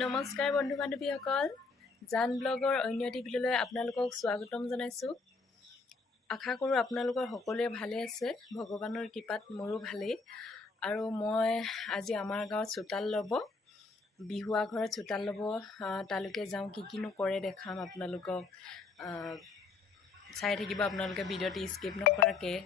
নমস্কাৰ বন্ধু বান্ধৱীসকল, জান ব্লগৰ অন্য এটি ভিডিঅ'লৈ আপোনালোকক স্বাগতম জনাইছোঁ। আশা কৰোঁ আপোনালোকৰ সকলোৱে ভালে আছে। ভগৱানৰ কৃপাত মোৰো ভালেই। আৰু মই আজি আমাৰ গাঁৱত চোতাল ল'ব, বিহুৱা ঘৰত চোতাল ল'ব তালৈকে যাওঁ। কিনো কৰে দেখাম আপোনালোকক। চাই থাকিব আপোনালোকে ভিডিঅ'টি স্কিপ নকৰাকৈ।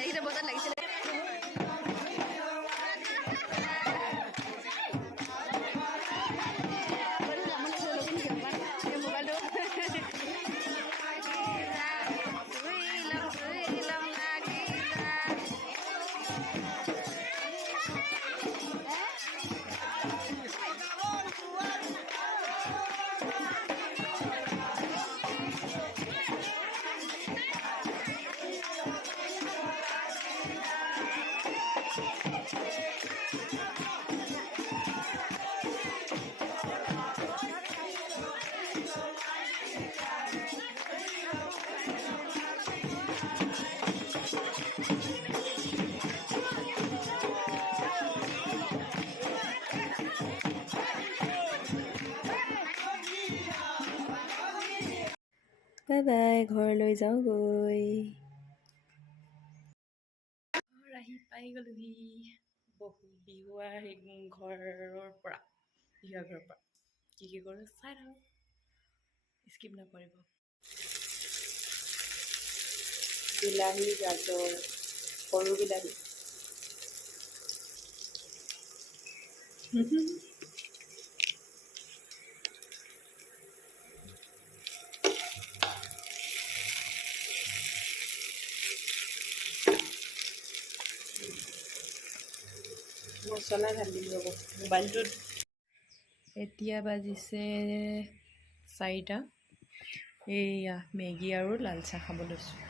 এইকেইটা বজাত লাগিছিলে বাই বাই, ঘৰলৈ যাওঁগৈ। ঘৰ আহি পাই গ'লোহি বিহুৱা ঘৰৰ পৰা বিহুৱা ঘৰৰ পৰা কি কৰোঁ চাই থাকক, স্কিপ নকৰিব। বিলাহী, গাজৰ, সৰু বিলাহী, মছলা ঢালি ৰ'ব মোবাইলটোত। এতিয়া বাজিছে 4টা। এইয়া মেগী আৰু লাল চাহ খাব লৈছোঁ।